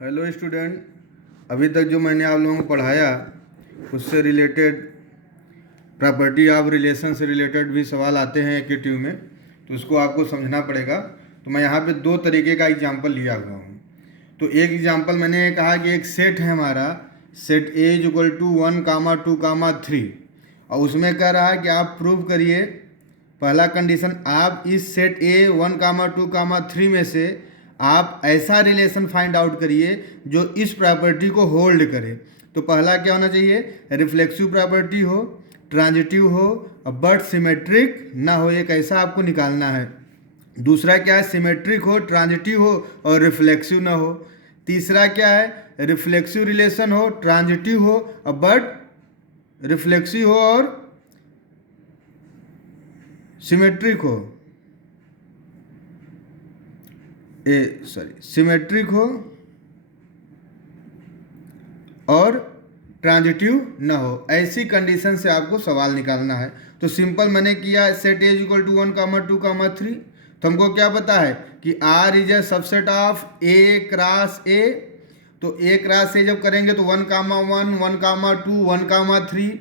Hello student, अभी तक जो मैंने आप लोगों को पढ़ाया उससे रिलेटेड प्रॉपर्टी ऑफ रिलेशन से रिलेटेड भी सवाल आते हैं एक्टिव में, तो उसको आपको समझना पड़ेगा। तो मैं यहाँ पे दो तरीके का एग्जांपल लिया हुआ हूँ। तो एक एग्जांपल मैंने कहा कि एक सेट है हमारा, set A is equal to 1, 2, 3, और उसमें कह रहा है कि आप प्रूव करिए। पहला कंडीशन, आप इस सेट ए 1, 2, 3 में से आप ऐसा रिलेशन फाइंड आउट करिए जो इस प्रॉपर्टी को होल्ड करे। तो पहला क्या होना चाहिए, रिफ्लेक्सिव प्रॉपर्टी हो, ट्रांजिटिव हो, बट सिमेट्रिक ना हो, एक ऐसा आपको निकालना है। दूसरा क्या है, सिमेट्रिक हो, ट्रांजिटिव हो और रिफ्लेक्सिव ना हो। तीसरा क्या है, रिफ्लेक्सिव रिलेशन हो, ट्रांजिटिव हो बट रिफ्लेक्सिव हो और सिमेट्रिक हो, सिमेट्रिक हो और ट्रांजिटिव ना हो। ऐसी कंडीशन से आपको सवाल निकालना है। तो सिंपल मैंने किया, सेट ए इक्वल टू 1, 2, 3। तो हमको क्या पता है कि R is A subset of A cross A. तो ए क्रॉस ए जब करेंगे तो 1, 1, 1, 2, 1, 3,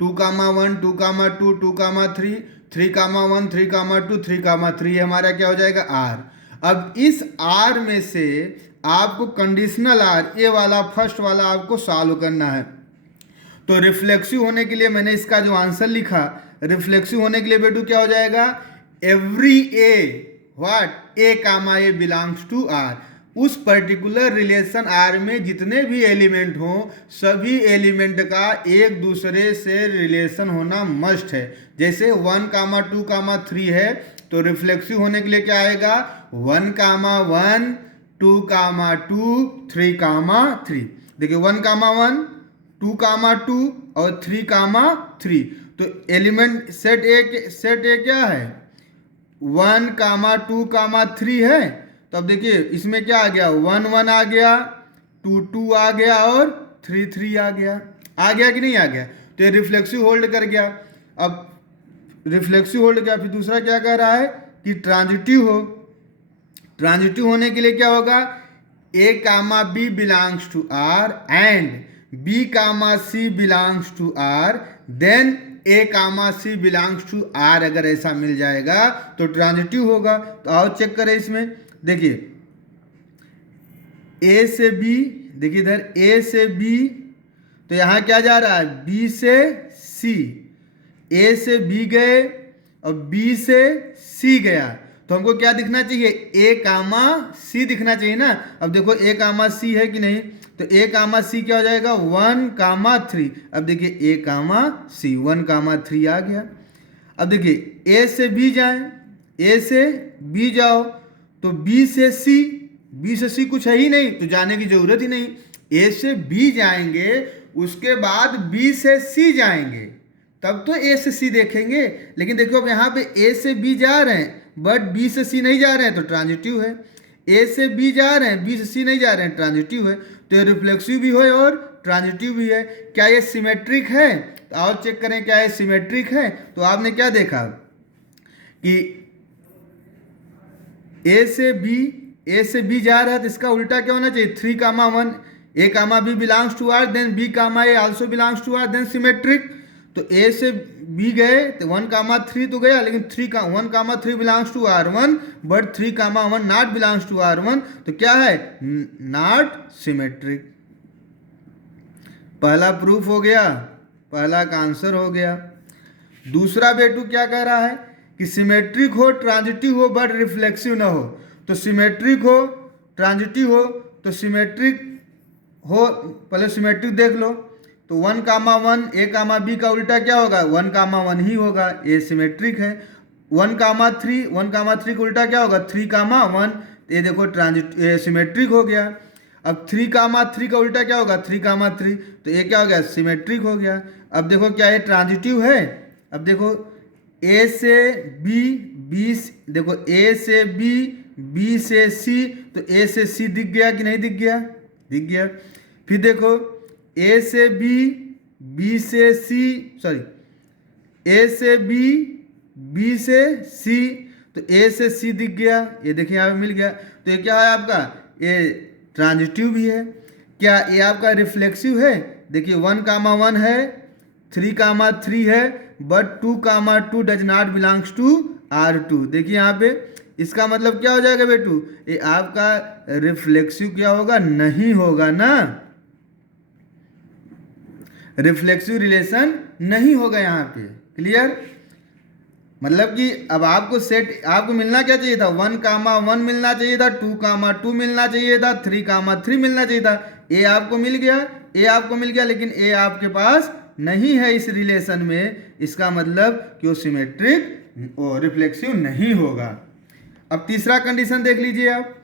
2, 1, 2, 2, 2, 3, 3, 1, 3, 2, 3, हमारा क्या हो जाएगा, आर। अब इस आर में से आपको कंडीशनल आर, ए वाला फर्स्ट वाला आपको सॉल्व करना है। तो रिफ्लेक्सिव होने के लिए मैंने इसका जो आंसर लिखा, रिफ्लेक्सिव होने के लिए बेटू क्या हो जाएगा, every A what A comma A belongs to R. उस पर्टिकुलर रिलेशन आर में जितने भी एलिमेंट हों, सभी एलिमेंट का एक दूसरे से रिलेशन होना मस्ट है। जैसे 1, 2, 3 है, तो रिफ्लेक्सिव होने के लिए क्या आएगा, 1, 1, 2, 2, 3, 3। देखिए 1, 1, 2, 2 और 3, 3। तो एलिमेंट सेट ए क्या है, 1, 2, 3 है। तो अब देखिए इसमें क्या आ गया, 1, 1 आ गया, 2, 2 आ गया और 3, 3 आ गया कि नहीं आ गया। तो ये रिफ्लेक्सिव होल्ड कर गया। अब रिफ्लेक्सिव होल्ड किया, फिर दूसरा क्या कह रहा है कि ट्रांजिटिव हो। ट्रांजिटिव होने के लिए क्या होगा, A comma B belongs to R and B comma C belongs to R, then A comma C belongs to R. अगर ऐसा मिल जाएगा तो ट्रांजिटिव होगा। तो आओ चेक करें इसमें, देखिए ए से बी, देखिए इधर ए से बी, तो यहाँ क्या जा रहा है, बी से सी। ए से बी गए और बी से सी गया, तो हमको क्या दिखना चाहिए, ए कामा सी दिखना चाहिए ना। अब देखो ए कामा सी है कि नहीं, तो ए कामा सी क्या हो जाएगा, 1, 3। अब देखिए ए कामा सी 1, 3 आ गया। अब देखिए ए से बी जाए, ए से बी जाओ, तो बी से सी, बी से सी कुछ है ही नहीं, तो जाने की जरूरत ही नहीं। ए से बी जाएंगे, उसके बाद बी से सी जाएंगे, तब तो ए से सी देखेंगे। लेकिन देखो अब यहाँ पे ए से बी जा रहे हैं बट बी से सी नहीं जा रहे हैं, तो ट्रांजिटिव है। ए से बी जा रहे हैं, बी से सी नहीं जा रहे हैं, ट्रांजिटिव है। तो ये रिफ्लेक्सिव भी है और ट्रांजिटिव भी है। क्या ये सिमेट्रिक है, तो और चेक करें क्या ये सिमेट्रिक है। तो आपने क्या देखा कि ए से बी जा रहा है, तो इसका उल्टा क्या होना चाहिए, 3, 1, A comma B belongs to R, then B comma A also belongs to R, then symmetric. तो ए से बी गए तो 1, 3 तो गया, लेकिन 1, 3 belongs to R1 but 3, 1 not belongs to R1। तो क्या है, नॉट सिमेट्रिक। पहला प्रूफ हो गया, पहला का आंसर हो गया। दूसरा बेटू क्या कह रहा है कि सिमेट्रिक हो, ट्रांजिटिव हो बट रिफ्लेक्सिव ना हो। तो सिमेट्रिक हो, ट्रांजिटिव हो, तो सिमेट्रिक हो, पहले सिमेट्रिक देख लो। तो 1, 1 ए कामा बी का उल्टा क्या होगा, 1, 1 ही होगा, ए सिमेट्रिक है। 1, 3 का उल्टा क्या होगा, 3, 1, ये देखो सिमेट्रिक हो गया। अब 3, 3 का उल्टा क्या होगा, 3, 3, तो ये क्या हो गया, सिमेट्रिक हो गया। अब देखो क्या ये ट्रांजिटिव है। अब देखो ए से बी, देखो ए से बी, बी से सी, तो ए से सी दिख गया कि नहीं दिख गया, दिख गया। फिर देखो ए से बी, बी से सी, ए से बी, बी से सी, तो ए से सी दिख गया, ये देखिए यहाँ पे मिल गया। तो ये क्या है आपका, ये ट्रांजिटिव भी है। क्या ये आपका रिफ्लेक्सिव है? देखिए 1, 1 है, 3, 3 है, but 2, 2 does not belongs to R2। देखिए यहाँ पे इसका मतलब क्या हो जाएगा बेटू? ये आपका रिफ्लेक्सिव क्या होगा? नहीं होगा ना, रिफ्लेक्सिव रिलेशन नहीं होगा यहाँ पे। क्लियर? मतलब कि अब आपको सेट आपको मिलना क्या चाहिए था? 1, 1 मिलना चाहिए था, 2, 2 मिलना चाहिए था, 3, 3 मिलना चाहिए था। ए आपको मिल गया, ए आपको मिल गया, लेकिन ए आपके पास नहीं है इस रिलेशन में। इसका मतलब कि वो सिमेट्रिक और रिफ्लेक्सिव नहीं होगा। अब तीसरा कंडीशन देख लीजिए आप।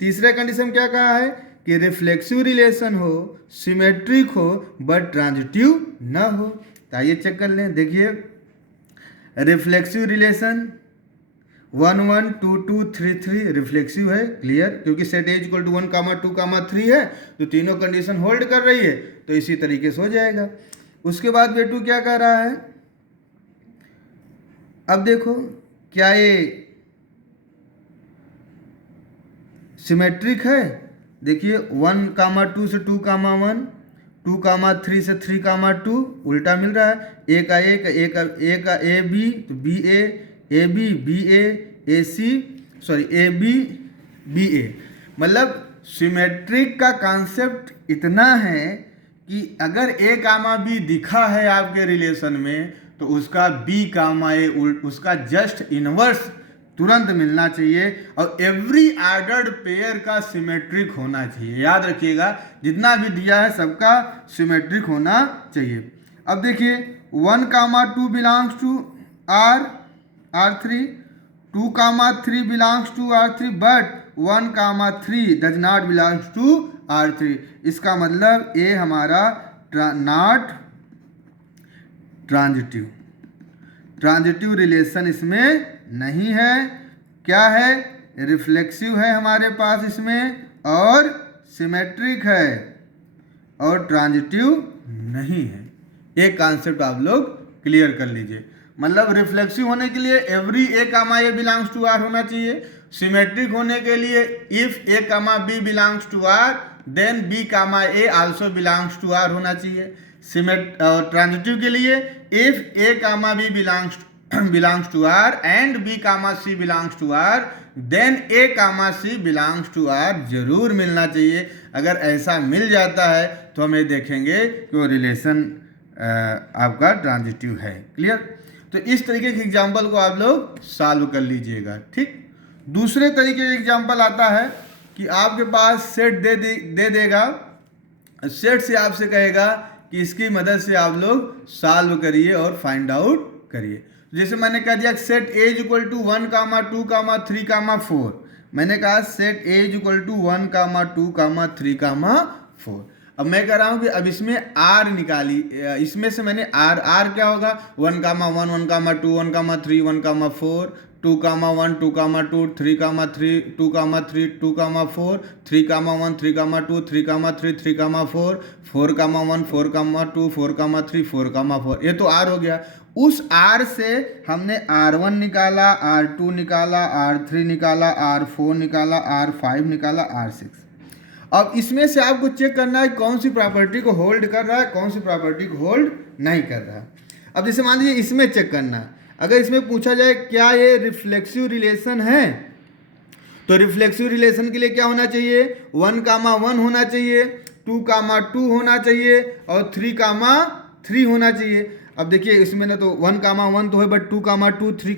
तीसरा कंडीशन क्या कहा है? कि रिफ्लेक्सिव रिलेशन हो, सिमेट्रिक हो, बट ट्रांजिटिव ना हो। तो आइए चेक कर लें। देखिए रिफ्लेक्सिव रिलेशन 1, 1, 2, 2, 3, 3 रिफ्लेक्सिव है। क्लियर? क्योंकि सेट ए इक्वल टू 1, 2, 3 है, तो तीनों कंडीशन होल्ड कर रही है, तो इसी तरीके से हो जाएगा। उसके बाद बेटू क्या कह रहा है? अब देखो क्या ये सिमेट्रिक है? देखिए 1, 2 से 2, 1, 2, 3 से 3, 2 उल्टा मिल रहा है। ए का ए बी, तो B A B B A C, sorry A B B A. मतलब सिमेट्रिक का कॉन्सेप्ट इतना है कि अगर ए कामा बी दिखा है आपके रिलेशन में, तो उसका बी कामा ए उसका जस्ट इनवर्स तुरंत मिलना चाहिए, और एवरी ऑर्डर्ड पेयर का सिमेट्रिक होना चाहिए। याद रखिएगा, जितना भी दिया है सबका सिमेट्रिक होना चाहिए। अब देखिए 1, 2 belongs to R3, 2, 3 belongs to R3, but 1, 3 does not belongs to R3। इसका मतलब ए हमारा नॉट ट्रांजिटिव, ट्रांजिटिव रिलेशन इसमें नहीं है। क्या है? रिफ्लेक्सिव है हमारे पास इसमें, और सिमेट्रिक है, और ट्रांजिटिव नहीं है। एक कॉन्सेप्ट आप लोग क्लियर कर लीजिए। मतलब रिफ्लेक्सिव होने के लिए every A comma A belongs to R होना चाहिए। सिमेट्रिक होने के लिए if A comma B belongs to R, then B comma A also belongs to R होना चाहिए। ट्रांजिटिव के लिए if A comma B belongs to R and B, C belongs to R, then A, C belongs to R जरूर मिलना चाहिए। अगर ऐसा मिल जाता है तो हम ये देखेंगे कि वो रिलेशन आपका ट्रांजिटिव है। क्लियर? तो इस तरीके के एग्जाम्पल को आप लोग सॉल्व कर लीजिएगा। ठीक? दूसरे तरीके का एग्जाम्पल आता है कि आपके पास सेट दे देगा, सेट से आपसे कहेगा कि इसकी मदद से आप लोग सॉल्व करिए और फाइंड आउट करिए। जैसे मैंने कह दिया सेट ए इक्वल टू 1, 2, 3, 4। मैंने कहा सेट ए इक्वल टू 1, 2, 3, 4। अब मैं कह रहा हूँ कि अब इसमें आर निकाली, इसमें से मैंने आर क्या होगा? 1, 1, 1, 2, 1, 3, 1, 4, 2, 1, 2, 2, 3, 3, 2, 3, 2, 4, 3, 1, 3, 2, 3, 3, 3, 4, 4, 1, 4, 2, 4, 3, 4, 4। ये तो आर हो गया। उस R से हमने R1 निकाला, R2 निकाला, R3 निकाला, R4 निकाला, R5 निकाला, R6। अब इसमें से आपको चेक करना है कौन सी प्रॉपर्टी को होल्ड कर रहा है, कौन सी प्रॉपर्टी को होल्ड नहीं कर रहा है। अब जैसे मान लीजिए इसमें चेक करना है। अगर इसमें पूछा जाए क्या ये रिफ्लेक्सिव रिलेशन है, तो रिफ्लेक्सिव रिलेशन के लिए क्या होना चाहिए? 1, 1 होना चाहिए, 2, 2 होना चाहिए, और 3, 3 होना चाहिए। अब देखिए इसमें ना तो 1, 1 तो है, बट 2, 2, 3,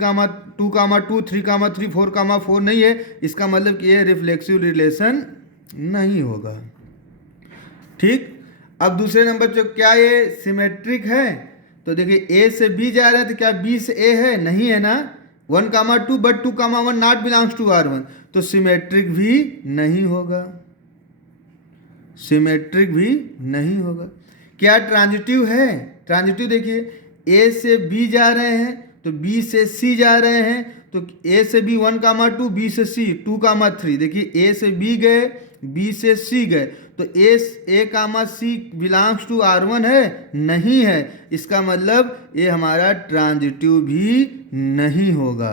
2, 2, 3, 3, 4, 4 नहीं है। इसका मतलब कि ये रिफ्लेक्सिव रिलेशन नहीं होगा। ठीक? अब दूसरे नंबर पे क्या ये सिमेट्रिक है? तो देखिए ए से बी जा रहा है, तो क्या बी से ए है? नहीं है ना। 1, 2 but 2, 1 not belongs to R1, तो सिमेट्रिक भी नहीं होगा, सिमेट्रिक भी नहीं होगा। क्या ट्रांजिटिव है? ट्रांजिटिव देखिए ए से बी जा रहे हैं, तो बी से सी जा रहे हैं, तो ए से बी 1, 2, बी से सी 2, 3। देखिए ए से बी गए, बी से सी गए, तो ए सी बिलोंग्स टू R1 है? नहीं है। इसका मतलब ये हमारा ट्रांजिटिव भी नहीं होगा,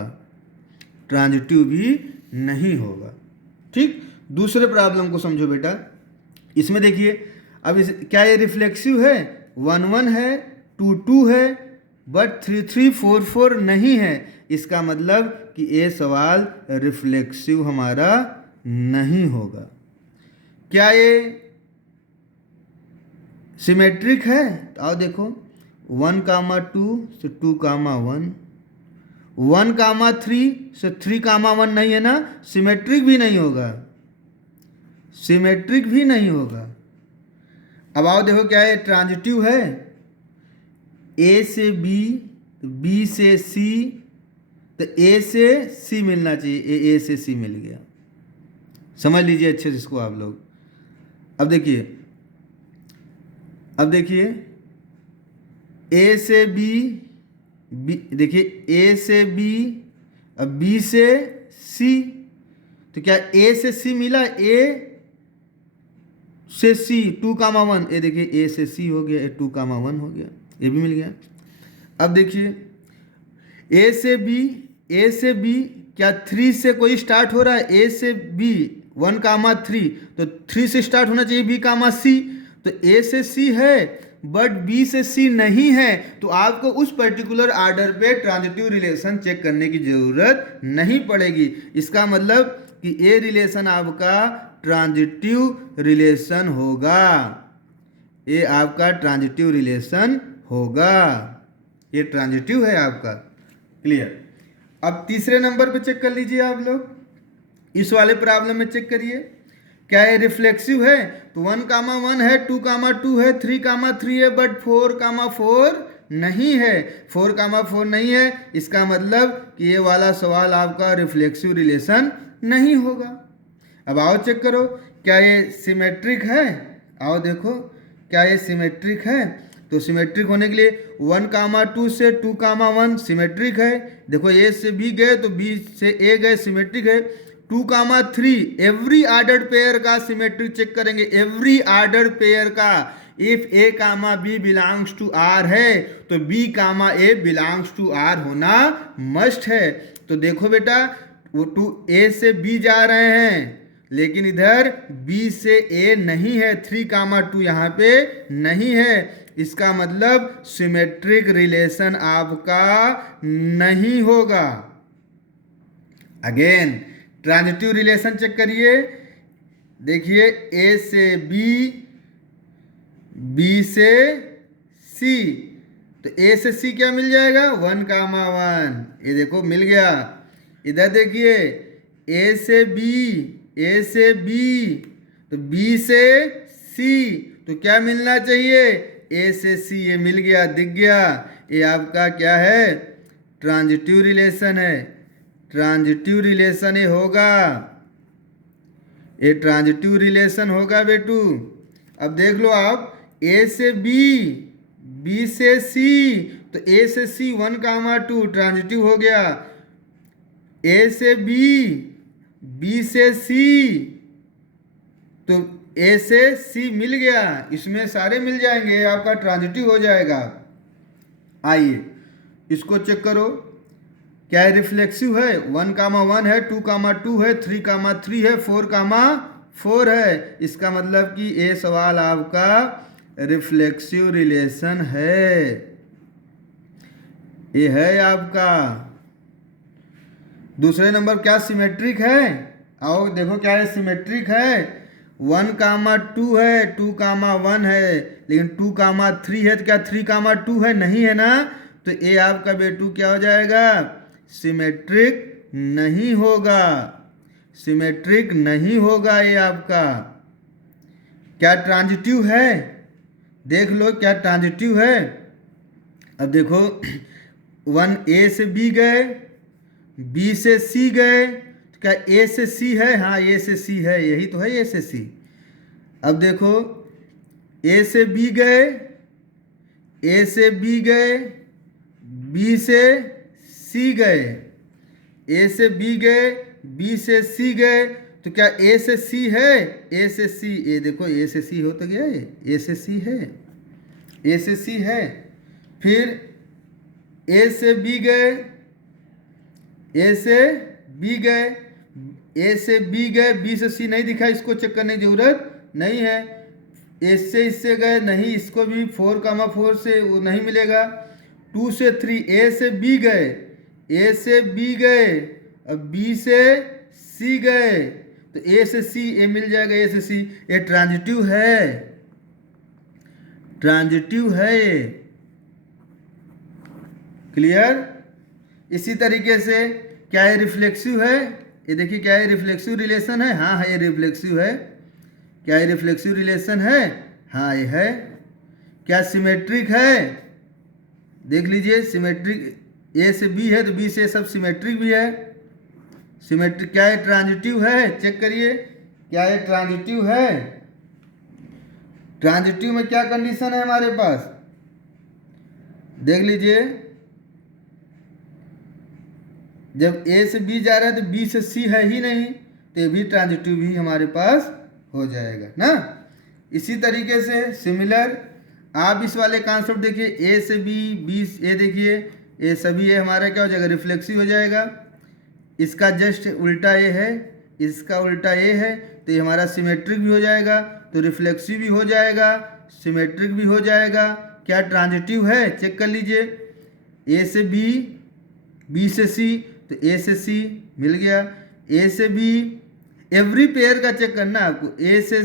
ट्रांजिटिव भी नहीं होगा। ठीक? दूसरे प्रॉब्लम को समझो बेटा। इसमें देखिए, अब क्या ये रिफ्लेक्सिव है? 1 1 है, 2 2 है, बट 3 3 4 4 नहीं है। इसका मतलब कि ये सवाल रिफ्लेक्सिव हमारा नहीं होगा। क्या ये सिमेट्रिक है? तो आओ देखो, 1 2 से 2 1, 1 3 से 3 1 नहीं है ना, सिमेट्रिक भी नहीं होगा, सिमेट्रिक भी नहीं होगा। अब आओ देखो, क्या ये ट्रांजिटिव है? ए से बी, बी से सी, तो ए से सी मिलना चाहिए, ए से सी मिल गया। समझ लीजिए अच्छे से इसको आप लोग। अब देखिए, ए से बी, देखिए ए से बी, अब बी से सी, तो क्या ए से सी मिला? ए से सी 2 1, ये देखिए ए से सी हो गया, ए 2 1 हो गया, ये भी मिल गया। अब देखिए, ए से बी क्या 3 से कोई स्टार्ट हो रहा है? ए से बी 1 3, तो 3 से स्टार्ट होना चाहिए, बी सी, तो ए से सी है बट बी से सी नहीं है। तो आपको उस पर्टिकुलर आर्डर पे ट्रांजिटिव रिलेशन चेक करने की जरूरत नहीं पड़ेगी। इसका मतलब कि ये रिलेशन आपका ट्रांजिटिव रिलेशन होगा, ये आपका ट्रांजिटिव रिलेशन होगा, ये ट्रांजिटिव है आपका। क्लियर? अब तीसरे नंबर पे चेक कर लीजिए आप लोग, इस वाले प्रॉब्लम में चेक करिए, क्या ये रिफ्लेक्सिव है? तो 1 1 है, 2 2 है, 3 3 है, बट 4 4 नहीं है, 4 4 नहीं है। इसका मतलब कि ये वाला सवाल आपका रिफ्लेक्सिव रिलेशन नहीं होगा। अब आओ चेक करो, क्या ये सिमेट्रिक है? आओ देखो, क्या ये सिमेट्रिक है? तो सिमेट्रिक होने के लिए 1 2 से 2 1 सिमेट्रिक है। देखो ए से बी गए तो बी से ए गए, सिमेट्रिक है। 2 3 एवरी आर्डर्ड पेयर का सिमेट्रिक चेक करेंगे, एवरी आर्डर्ड पेयर का। If A B belongs to R है तो B A belongs to R होना मस्ट है। तो देखो बेटा, वो 2 ए से बी जा रहे हैं, लेकिन इधर बी से ए नहीं है, 3 2 यहाँ पे नहीं है। इसका मतलब सिमेट्रिक रिलेशन आपका नहीं होगा। अगेन ट्रांजिटिव रिलेशन चेक करिए, देखिए ए से बी, बी से सी, तो ए से सी क्या मिल जाएगा? 1 1, ये देखो मिल गया। इधर देखिए ए से बी, तो बी से सी, तो क्या मिलना चाहिए? ए से सी, ये मिल गया, दिख गया। ये आपका क्या है? ट्रांजिटिव रिलेशन है, ट्रांजिटिव रिलेशन ये होगा, ये ट्रांजिटिव रिलेशन होगा बेटू। अब देख लो आप, ए से बी, बी से सी, तो ए से सी 1 2 ट्रांजिटिव हो गया। ए से बी, बी से सी, तो ए से सी मिल गया, इसमें सारे मिल जाएंगे, आपका ट्रांजिटिव हो जाएगा। आइए इसको चेक करो, क्या है? रिफ्लेक्सिव है? 1 1 है, 2 2 है, 3 3 है, 4 4 है। इसका मतलब कि ये सवाल आपका रिफ्लेक्सिव रिलेशन है, ये है आपका। दूसरे नंबर क्या सिमेट्रिक है? आओ देखो, क्या है? सिमेट्रिक है। 1 2 है, 2 1 है, लेकिन 2 3 है, तो क्या 3 2 है? नहीं है ना, तो ये आपका बेटू क्या हो जाएगा? सिमेट्रिक नहीं होगा, सिमेट्रिक नहीं होगा ये आपका। क्या ट्रांजिटिव है? देख लो, क्या ट्रांजिटिव है? अब देखो, 1 ए से बी गए, बी से सी गए, तो क्या ए से सी है? हाँ, ए से सी है, यही तो है ए से सी। अब देखो, ए से बी गए, ए से बी गए, बी से सी गए, ए से बी गए, बी से सी गए, तो क्या ए से सी है? ए से सी, ये देखो ए से सी हो तो गया, ए से सी है, ए से सी है। फिर ए से बी गए, ए से बी गए, ए से बी गए, बी से सी नहीं दिखा, इसको चेक करने की जरूरत नहीं है। ए से इससे गए नहीं, इसको भी 4,4 से वो नहीं मिलेगा। 2 से 3, ए से बी गए, ए से बी गए, अब बी से सी गए, तो ए से सी ए मिल जाएगा, ए से सी। ये ट्रांजिटिव है, ट्रांजिटिव है ये। क्लियर? इसी तरीके से क्या ये रिफ्लेक्सिव है? ये देखिए, क्या ये रिफ्लेक्सिव रिलेशन है? हाँ है, ये रिफ्लेक्सिव है। क्या ये रिफ्लेक्सिव रिलेशन है? हाँ ये है। क्या सिमेट्रिक है? देख लीजिए, सिमेट्रिक ए से बी है तो बी से सब सिमेट्रिक भी है। सिमेट्रिक। क्या ये ट्रांजिटिव है? चेक करिए, क्या ये ट्रांजिटिव है? ट्रांजिटिव में क्या कंडीशन है हमारे पास? देख लीजिए, जब ए से बी जा रहा है तो बी से सी है ही नहीं, तो ये भी ट्रांजिटिव भी हमारे पास हो जाएगा ना। इसी तरीके से सिमिलर आप इस वाले कॉन्सेप्ट देखिए, ए से बी, बी ए देखिए, ए सभी ए हमारा क्या हो जाएगा? रिफ्लेक्सिव हो जाएगा। इसका जस्ट उल्टा ए है, इसका उल्टा ए है, तो ये हमारा सिमेट्रिक भी हो जाएगा, तो रिफ्लेक्सिव भी हो जाएगा, सिमेट्रिक भी हो जाएगा। क्या ट्रांजिटिव है? चेक कर लीजिए, ए से बी, बी से सी, तो ए से सी मिल गया, ए से बी, एवरी पेयर का चेक करना है आपको। ए से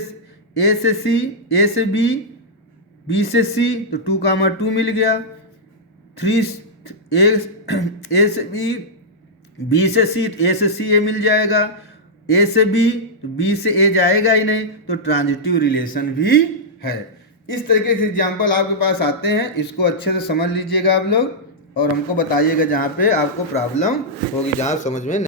सी, ए से बी, बी से सी, तो 2,2 मिल गया। 3 ए से बी, बी से सी, तो ए से सी ए मिल जाएगा। ए से बी, तो बी से ए जाएगा ही नहीं, तो ट्रांजिटिव रिलेशन भी है। इस तरीके के एग्जाम्पल आपके पास आते हैं, इसको अच्छे से समझ लीजिएगा आप लोग, और हमको बताइएगा जहाँ पे आपको प्रॉब्लम होगी, जहाँ समझ में